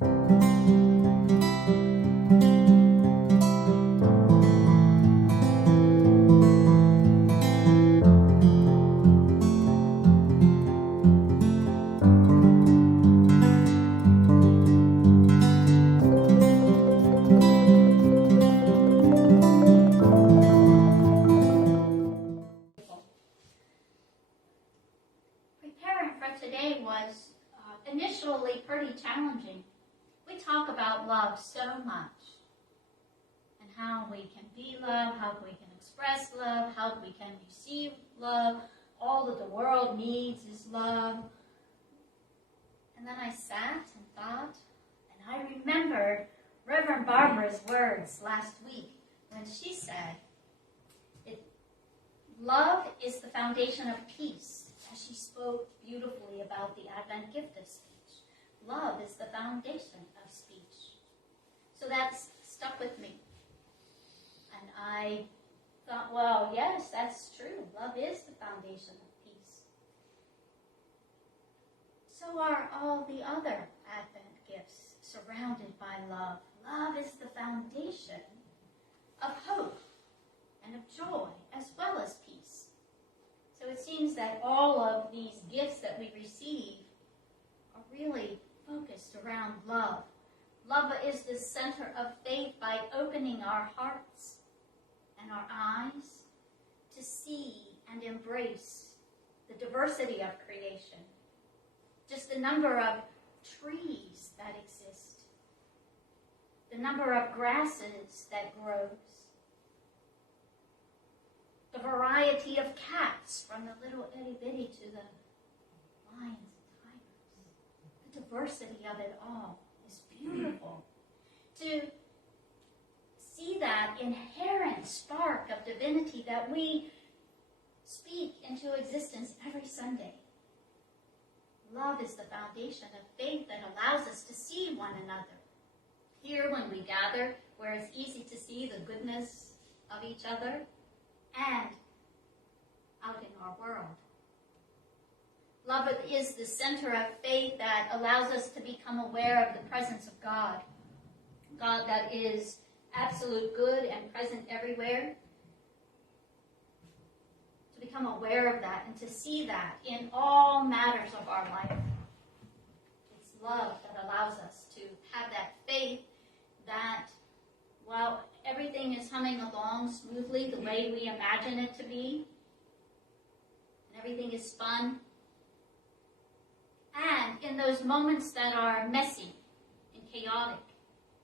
Preparing for today was initially pretty challenging. We talk about love so much, and how we can be love, how we can express love, how we can receive love. All that the world needs is love. And then I sat and thought, and I remembered Reverend Barbara's words last week when she said, love is the foundation of peace, as she spoke beautifully about the Advent gift of speech. Love is the foundation of speech. So that's stuck with me. And I thought, well, yes, that's true. Love is the foundation of peace. So are all the other Advent gifts surrounded by love. Love is the foundation of hope and of joy, as well as peace. So it seems that all of these gifts that we receive are really focused around love. Love is the center of faith by opening our hearts and our eyes to see and embrace the diversity of creation. Just the number of trees that exist, the number of grasses that grows, the variety of cats from the little itty-bitty to the lions and tigers. The diversity of it all is beautiful. To see that inherent spark of divinity that we speak into existence every Sunday. Love is the foundation of faith that allows us to see one another. Here when we gather, where it's easy to see the goodness of each other, and out in our world. Love is the center of faith that allows us to become aware of the presence of God. God that is absolute good and present everywhere. To become aware of that and to see that in all matters of our life. It's love that allows us to have that faith that while everything is humming along smoothly the way we imagine it to be, and everything is fun, and in those moments that are messy and chaotic,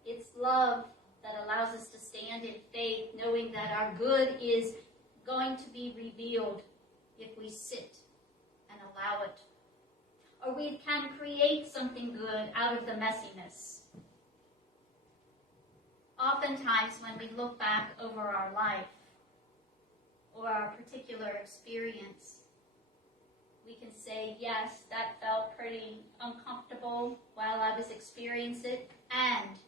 it's love that allows us to stand in faith, knowing that our good is going to be revealed if we sit and allow it. Or we can create something good out of the messiness. Oftentimes when we look back over our life or our particular experience, we can say, yes, that felt pretty uncomfortable while I was experiencing it, and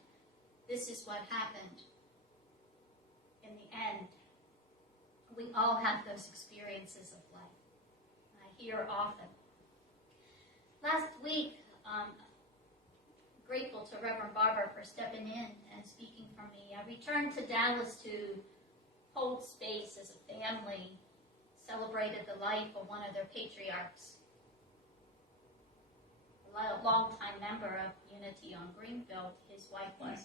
this is what happened. In the end, we all have those experiences of life. I hear often. Last week, grateful to Reverend Barbara for stepping in and speaking for me. I returned to Dallas to hold space as a family, celebrated the life of one of their patriarchs, a longtime member of Unity on Greenfield, his wife was.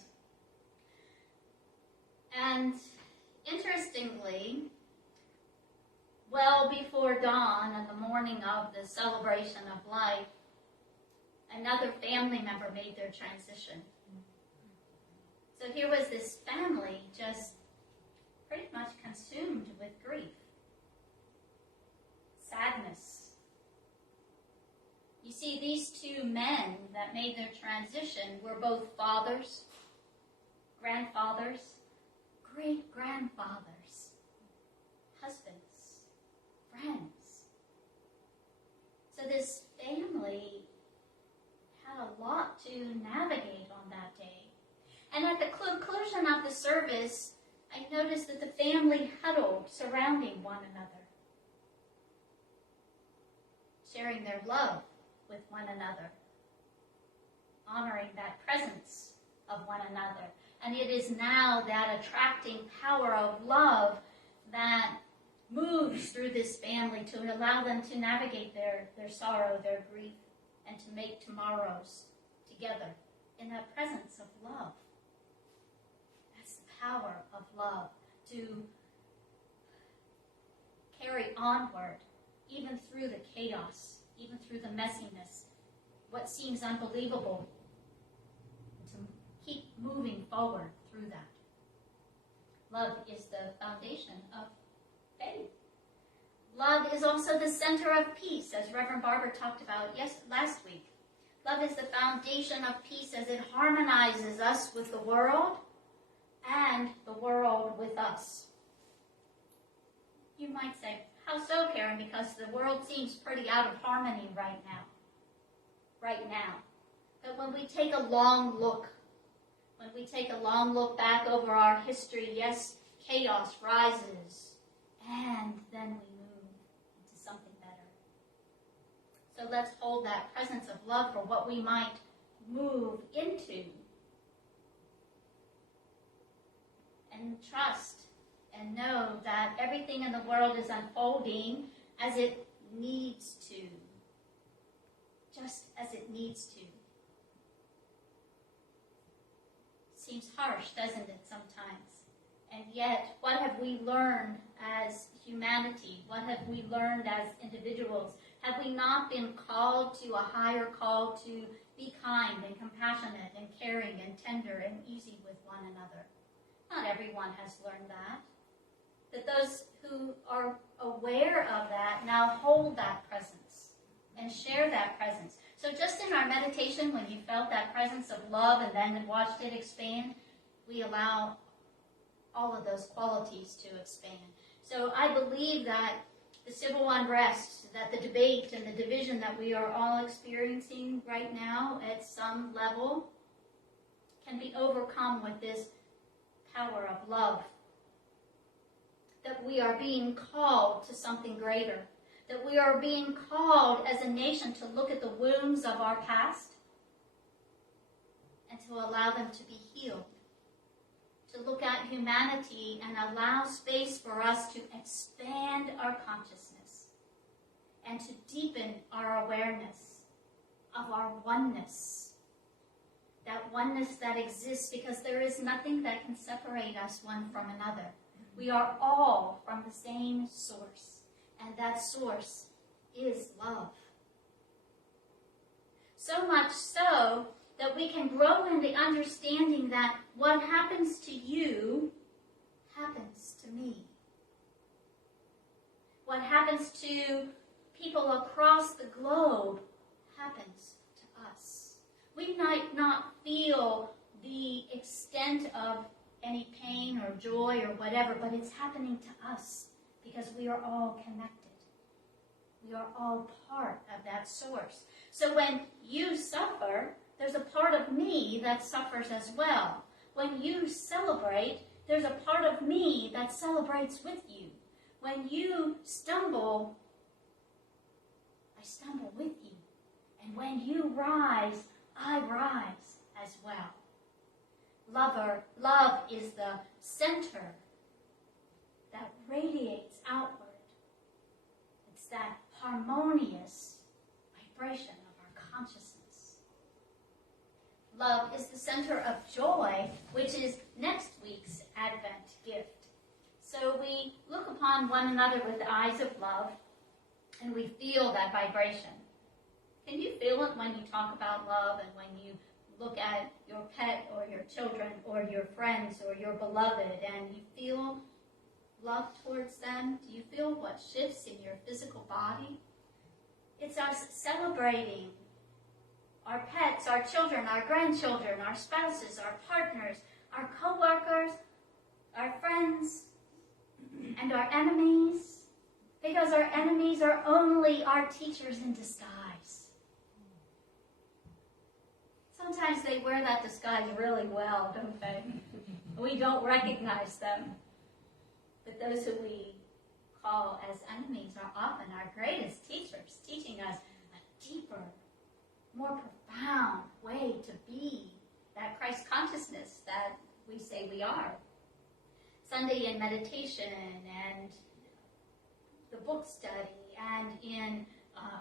And interestingly, well before dawn on the morning of the celebration of life, another family member made their transition. So here was this family just pretty much consumed with grief, sadness. You see, these two men that made their transition were both fathers, grandfathers, great-grandfathers, husbands, friends. So this family had a lot to navigate on that day. And at the conclusion of the service, I noticed that the family huddled surrounding one another, sharing their love with one another, honoring that present one another. And it is now that attracting power of love that moves through this family to allow them to navigate their sorrow, their grief, and to make tomorrows together in that presence of love. That's the power of love, to carry onward, even through the chaos, even through the messiness, what seems unbelievable, to keep moving forward through that. Love is the foundation of faith. Love is also the center of peace, as Reverend Barber talked about last week. Love is the foundation of peace as it harmonizes us with the world and the world with us. You might say, how so, Karen? Because the world seems pretty out of harmony right now. But when we take a long look back over our history, yes, chaos rises, and then we move into something better. So let's hold that presence of love for what we might move into. And trust and know that everything in the world is unfolding as it needs to. Just as it needs to. Seems harsh, doesn't it, sometimes? And yet, what have we learned as humanity? What have we learned as individuals? Have we not been called to a higher call to be kind and compassionate and caring and tender and easy with one another? Not everyone has learned that. But those who are aware of that now hold that presence and share that presence. So just in our meditation, when you felt that presence of love and then watched it expand, we allow all of those qualities to expand. So I believe that the civil unrest, that the debate and the division that we are all experiencing right now at some level can be overcome with this power of love. That we are being called to something greater. That we are being called as a nation to look at the wounds of our past and to allow them to be healed. To look at humanity and allow space for us to expand our consciousness and to deepen our awareness of our oneness. That oneness that exists because there is nothing that can separate us one from another. We are all from the same source, and that source is love. So much so that we can grow in the understanding that what happens to you happens to me. What happens to people across the globe happens to us. We might not feel the extent of any pain or joy or whatever, but it's happening to us because we are all connected. We are all part of that source. So when you suffer, there's a part of me that suffers as well. When you celebrate, there's a part of me that celebrates with you. When you stumble, I stumble with you. And when you rise, I rise as well. Love is the center that radiates outward. It's that harmonious vibration of our consciousness. Love is the center of joy, which is next week's Advent gift. So we look upon one another with the eyes of love, and we feel that vibration. Can you feel it when you talk about love and when you look at your pet or your children or your friends or your beloved and you feel love towards them? Do you feel what shifts in your physical body? It's us celebrating our pets, our children, our grandchildren, our spouses, our partners, our co-workers, our friends, and our enemies, because our enemies are only our teachers in disguise. Sometimes they wear that disguise really well, don't they? We don't recognize them. But those who we call as enemies are often our greatest teachers, teaching us a deeper, more profound way to be that Christ consciousness we say we are. Sunday in meditation and the book study and in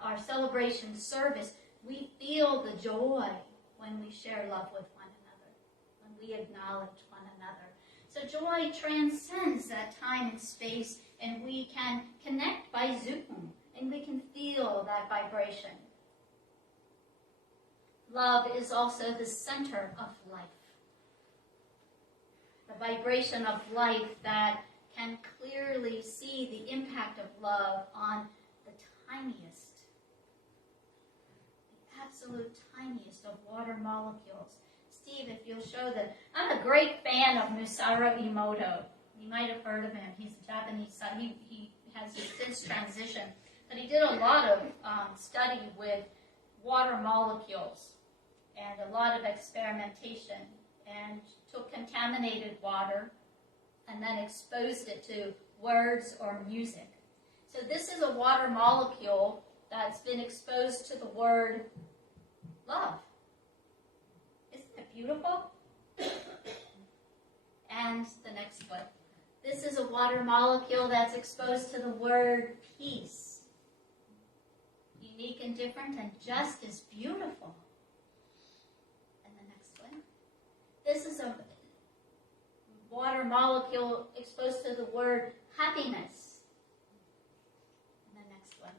our celebration service, we feel the joy when we share love with one another, when we acknowledge one another. So joy transcends that time and space, and we can connect by Zoom, and we can feel that vibration. Love is also the center of life. The vibration of life that can clearly see the impact of love on the tiniest, the absolute tiniest of water molecules. Steve, if you'll show that. I'm a great fan of Masaru Emoto. You might have heard of him. He's a Japanese son. He has since transitioned. But he did a lot of study with water molecules and a lot of experimentation, and took contaminated water and then exposed it to words or music. So this is a water molecule that's been exposed to the word love. Isn't it beautiful? And the next one. This is a water molecule that's exposed to the word peace. Unique and different and just as beautiful. And the next one. This is a water molecule exposed to the word happiness. And the next one.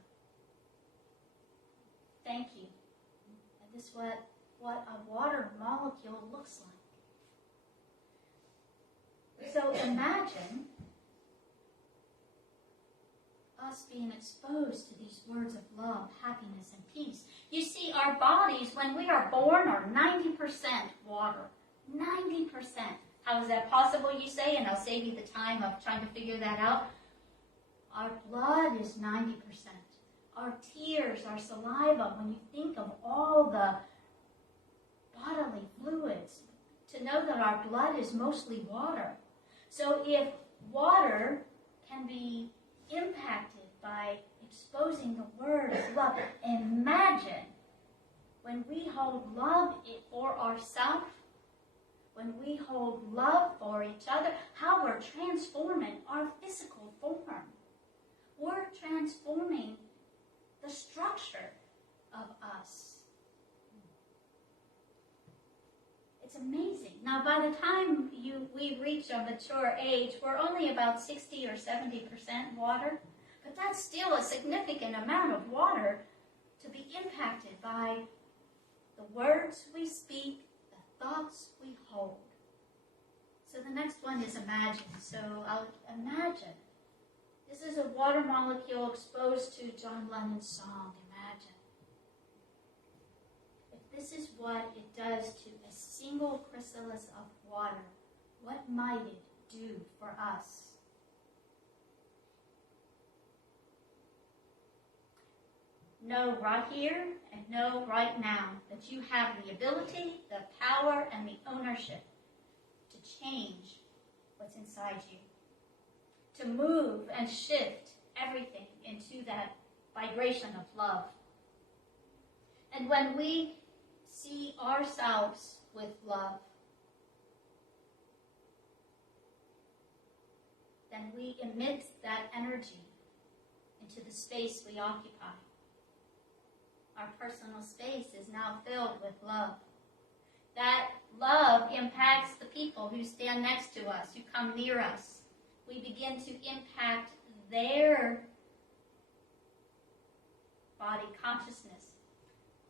Thank you. And this is what a water molecule looks like. So imagine us being exposed to these words of love, happiness, and peace. You see, our bodies, when we are born, are 90% water. 90%. How is that possible, you say? And I'll save you the time of trying to figure that out. Our blood is 90%. Our tears, our saliva, when you think of all the bodily fluids, to know that our blood is mostly water. So if water can be impacted by exposing the word of love, imagine when we hold love for ourselves, when we hold love for each other, how we're transforming our physical form. We're transforming the structure of us. It's amazing. Now, by the time we reach a mature age, we're only about 60 or 70% water, but that's still a significant amount of water to be impacted by the words we speak, the thoughts we hold. So the next one is imagine. So I'll imagine. This is a water molecule exposed to John Lennon's song, Imagine. If this is what it does to a single chrysalis of water, what might it do for us? Know right here and know right now that you have the ability, the power, and the ownership to change what's inside you, to move and shift everything into that vibration of love. And when we see ourselves with love, then we emit that energy into the space we occupy. Our personal space is now filled with love. That love impacts the people who stand next to us, who come near us. We begin to impact their body consciousness.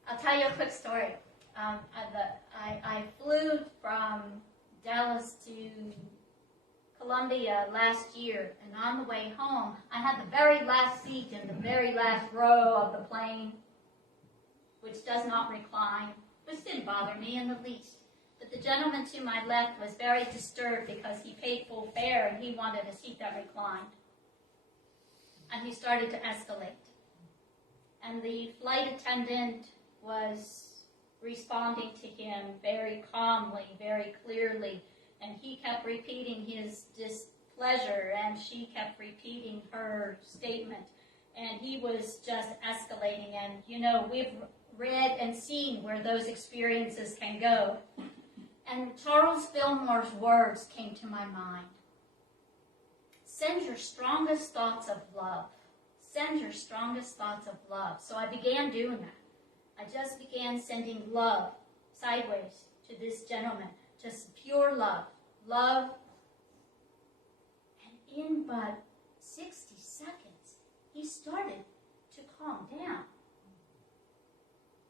I'll tell you a quick story. I flew from Dallas to Columbia last year, and on the way home, I had the very last seat in the very last row of the plane, which does not recline, which didn't bother me in the least. But the gentleman to my left was very disturbed because he paid full fare and he wanted a seat that reclined. And he started to escalate. And the flight attendant was responding to him very calmly, very clearly. And he kept repeating his displeasure, and she kept repeating her statement. And he was just escalating. And, you know, we've read and seen where those experiences can go. And Charles Fillmore's words came to my mind. Send your strongest thoughts of love. Send your strongest thoughts of love. So I began doing that. I just began sending love sideways to this gentleman. Just pure love. Love. And in but 60 seconds, he started to calm down.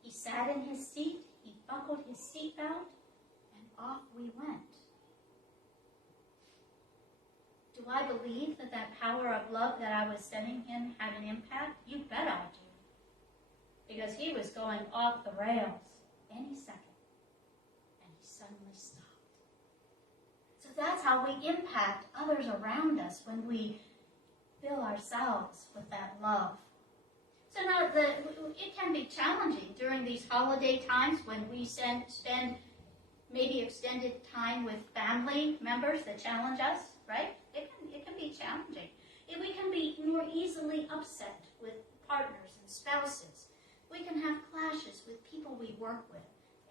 He sat in his seat, he buckled his seatbelt, and off we went. Do I believe that that power of love that I was sending him had an impact? You bet I do. Because he was going off the rails any second, and he suddenly stopped. So that's how we impact others around us when we fill ourselves with that love. So now it can be challenging during these holiday times when we spend maybe extended time with family members that challenge us, right? It can be challenging. We can be more easily upset with partners and spouses. We can have clashes with people we work with.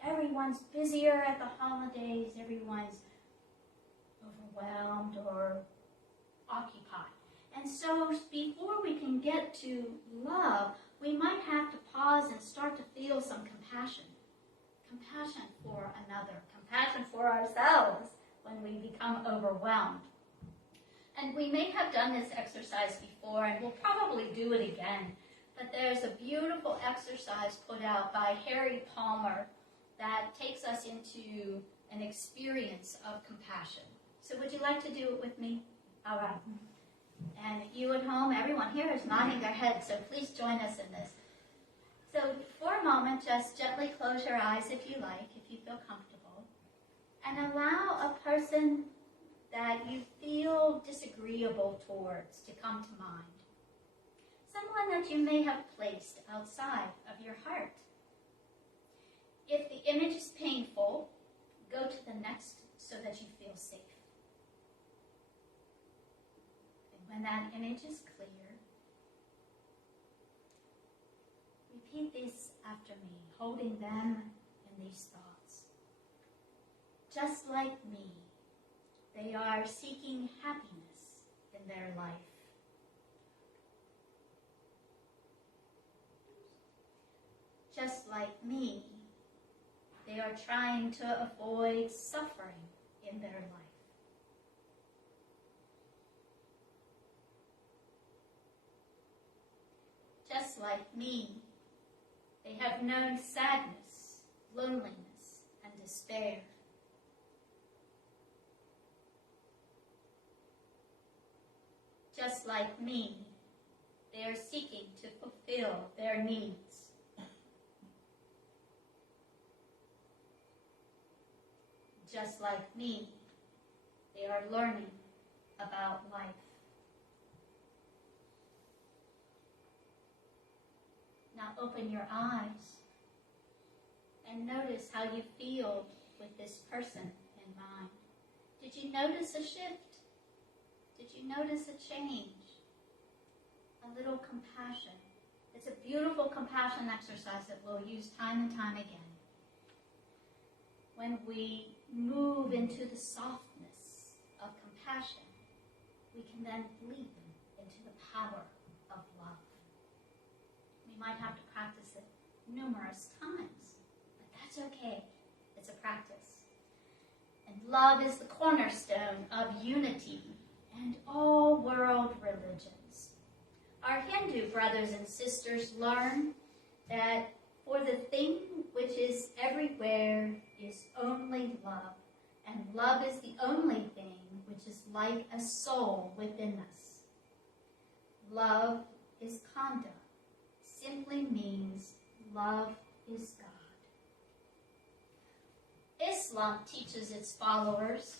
Everyone's busier at the holidays. Everyone's overwhelmed or occupied. And so before we can get to love, we might have to pause and start to feel some compassion. Compassion for another. Compassion for ourselves when we become overwhelmed. And we may have done this exercise before, and we'll probably do it again. But there's a beautiful exercise put out by Harry Palmer that takes us into an experience of compassion. So would you like to do it with me? All right. And you at home, everyone here is nodding their head, so please join us in this. So for a moment, just gently close your eyes if you like, if you feel comfortable, and allow a person that you feel disagreeable towards to come to mind. Someone that you may have placed outside of your heart. If the image is painful, go to the next so that you feel safe. And when that image is clear, repeat this after me, holding them in these thoughts. Just like me, they are seeking happiness in their life. Just like me, they are trying to avoid suffering in their life. Just like me, they have known sadness, loneliness, and despair. Just like me, they are seeking to fulfill their needs. Just like me, they are learning about life. Now open your eyes and notice how you feel with this person in mind. Did you notice a shift? Did you notice a change? A little compassion. It's a beautiful compassion exercise that we'll use time and time again. When we move into the softness of compassion, we can then leap into the power of love. We might have to practice it numerous times, but that's okay. It's a practice. And love is the cornerstone of unity and all world religions. Our Hindu brothers and sisters learn that for the thing which is everywhere is only love, and love is the only thing which is like a soul within us. Love is conduct. Simply means love is God. Islam teaches its followers,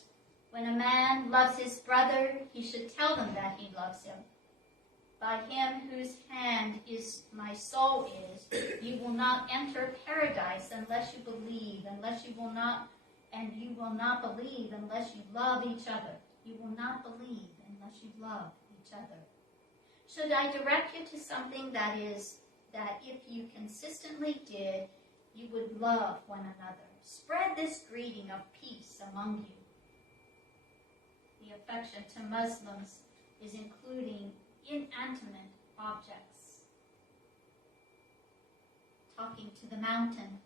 when a man loves his brother, he should tell them that he loves him. By him whose hand is my soul is, you will not enter paradise unless you believe, and you will not believe unless you love each other. You will not believe unless you love each other. Should I direct you to something that if you consistently did, you would love one another? spread this greeting of peace among you. The affection to Muslims is including inanimate objects. Talking to the mountain,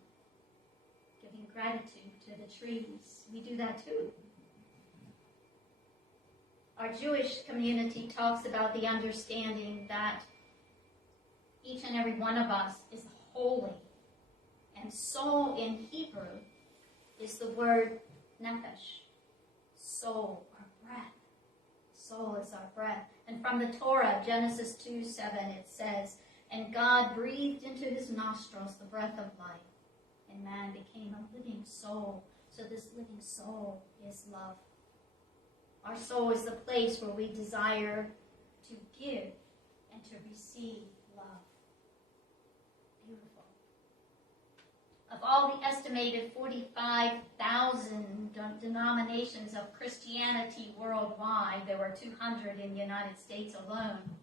giving gratitude to the trees. We do that too. Our Jewish community talks about the understanding that each and every one of us is holy. And soul in Hebrew is the word nephesh, soul or breath. Soul is our breath. And from the Torah, Genesis 2:7, it says, "And God breathed into his nostrils the breath of life, and man became a living soul." So this living soul is love. Our soul is the place where we desire to give and to receive love. Beautiful. Of all the estimated 45,000 denominations of Christianity worldwide, there were 200 in the United States alone,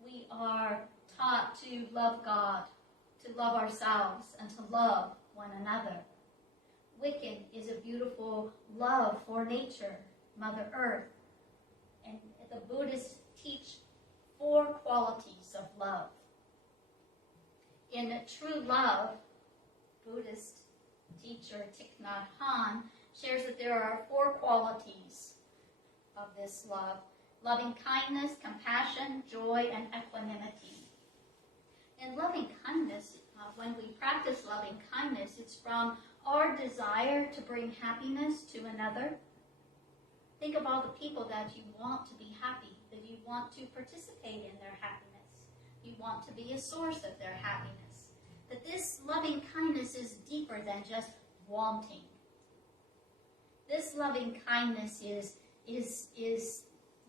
we are taught to love God, to love ourselves, and to love one another. Wiccan is a beautiful love for nature, Mother Earth. And the Buddhists teach 4 qualities of love. In True Love, Buddhist teacher Thich Nhat Hanh shares that there are 4 qualities of this love: loving kindness, compassion, joy, and equanimity. In loving kindness, when we practice loving kindness, it's from our desire to bring happiness to another. Think of all the people that you want to be happy, that you want to participate in their happiness. You want to be a source of their happiness. That this loving kindness is deeper than just wanting. This loving kindness is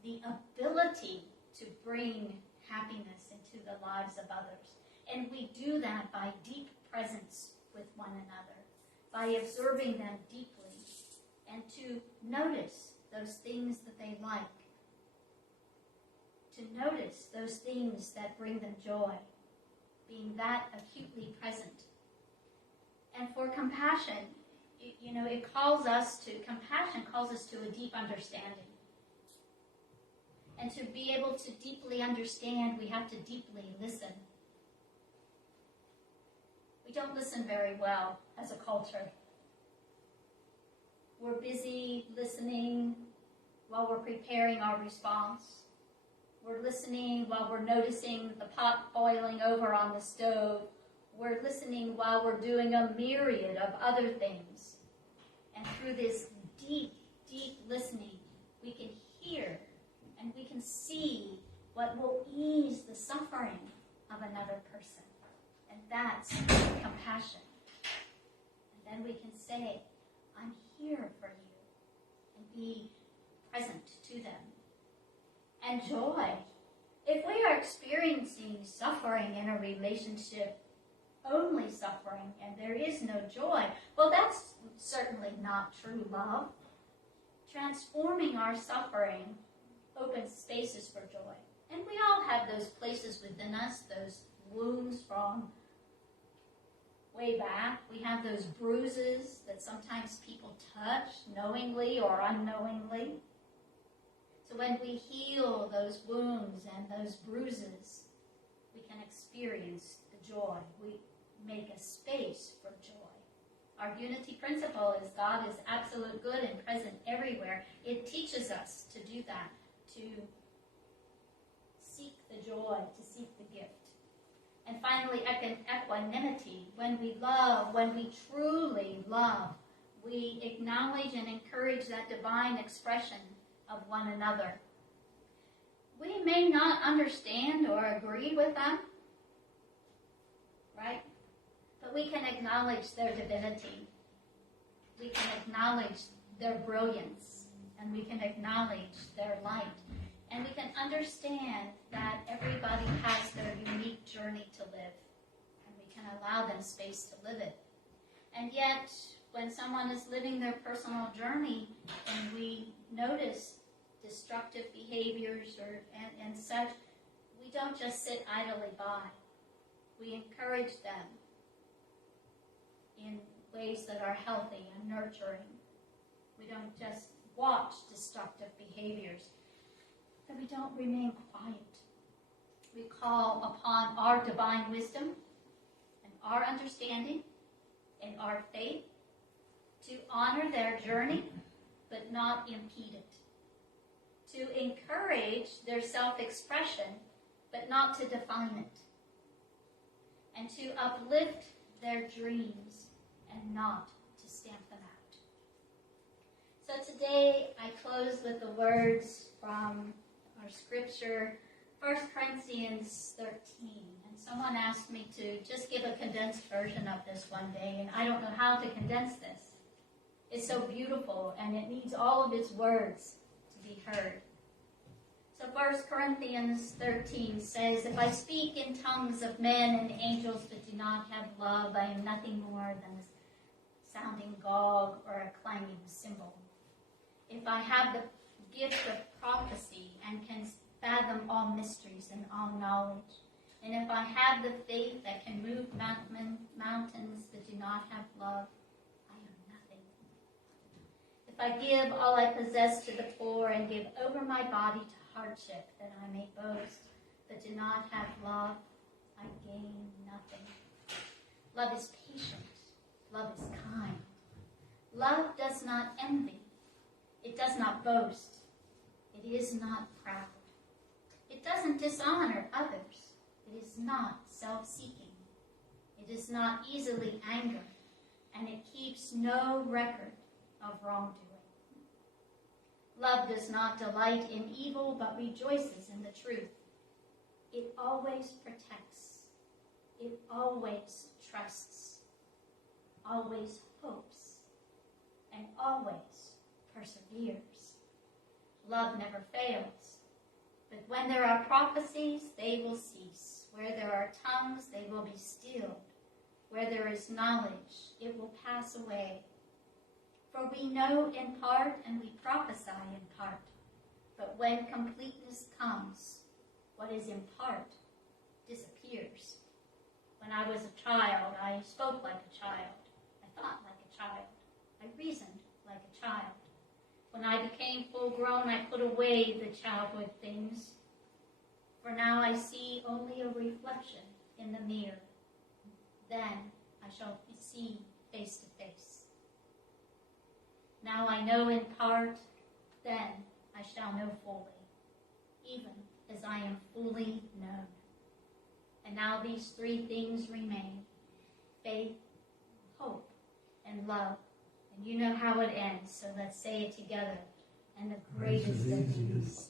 the ability to bring happiness into the lives of others. And we do that by deep presence with one another, by observing them deeply, and to notice those things that they like, to notice those things that bring them joy, being that acutely present. And for compassion, compassion calls us to a deep understanding. And to be able to deeply understand, we have to deeply listen. We don't listen very well as a culture. We're busy listening while we're preparing our response. We're listening while we're noticing the pot boiling over on the stove. We're listening while we're doing a myriad of other things. And through this deep, deep listening, we can hear and we can see what will ease the suffering of another person. And that's compassion. And then we can say, I'm here for you, and be present to them. And joy. If we are experiencing suffering in a relationship, only suffering, and there is no joy, well, that's certainly not true love. Transforming our suffering opens spaces for joy. And we all have those places within us, those wounds from way back. We have those bruises that sometimes people touch, knowingly or unknowingly. So when we heal those wounds and those bruises, we can experience the joy. We make a space for joy. Our unity principle is God is absolute good and present everywhere. It teaches us to do that, to seek the joy, to seek the gift. And finally, equanimity. When we love, when we truly love, we acknowledge and encourage that divine expression of one another. We may not understand or agree with them, right? But we can acknowledge their divinity. We can acknowledge their brilliance, and we can acknowledge their light. And we can understand that everybody has their unique journey to live, and we can allow them space to live it. And yet, when someone is living their personal journey and we notice destructive behaviors and such, we don't just sit idly by. We encourage them in ways that are healthy and nurturing. We don't just watch destructive behaviors, that we don't remain quiet. We call upon our divine wisdom and our understanding and our faith to honor their journey, but not impede it. To encourage their self-expression, but not to define it. And to uplift their dreams and not to stamp them out. So today I close with the words from our scripture, 1 Corinthians 13. And someone asked me to just give a condensed version of this one day, and I don't know how to condense this. It's so beautiful, and it needs all of its words to be heard. So 1 Corinthians 13 says, if I speak in tongues of men and angels but do not have love, I am nothing more than a sounding gong or a clanging cymbal. If I have the gift of prophecy and can fathom all mysteries and all knowledge, and if I have the faith that can move mountains but do not have love, I am nothing. If I give all I possess to the poor and give over my body to hardship that I may boast, but do not have love, I gain nothing. Love is patient. Love is kind. Love does not envy. It does not boast. It is not proud. It doesn't dishonor others. It is not self-seeking. It is not easily angered, and it keeps no record of wrongdoing. Love does not delight in evil, but rejoices in the truth. It always protects. It always trusts, always hopes, and always perseveres. Love never fails. But when there are prophecies, they will cease. Where there are tongues, they will be stilled. Where there is knowledge, it will pass away. For we know in part and we prophesy in part. But when completeness comes, what is in part disappears. When I was a child, I spoke like a child. I thought like a child. I reasoned like a child. When I became full grown, I put away the childhood things. For now I see only a reflection in the mirror. Then I shall see face to face. Now I know in part, then I shall know fully, even as I am fully known. And now these three things remain: faith, hope, and love. And you know how it ends, so let's say it together. And the greatest of these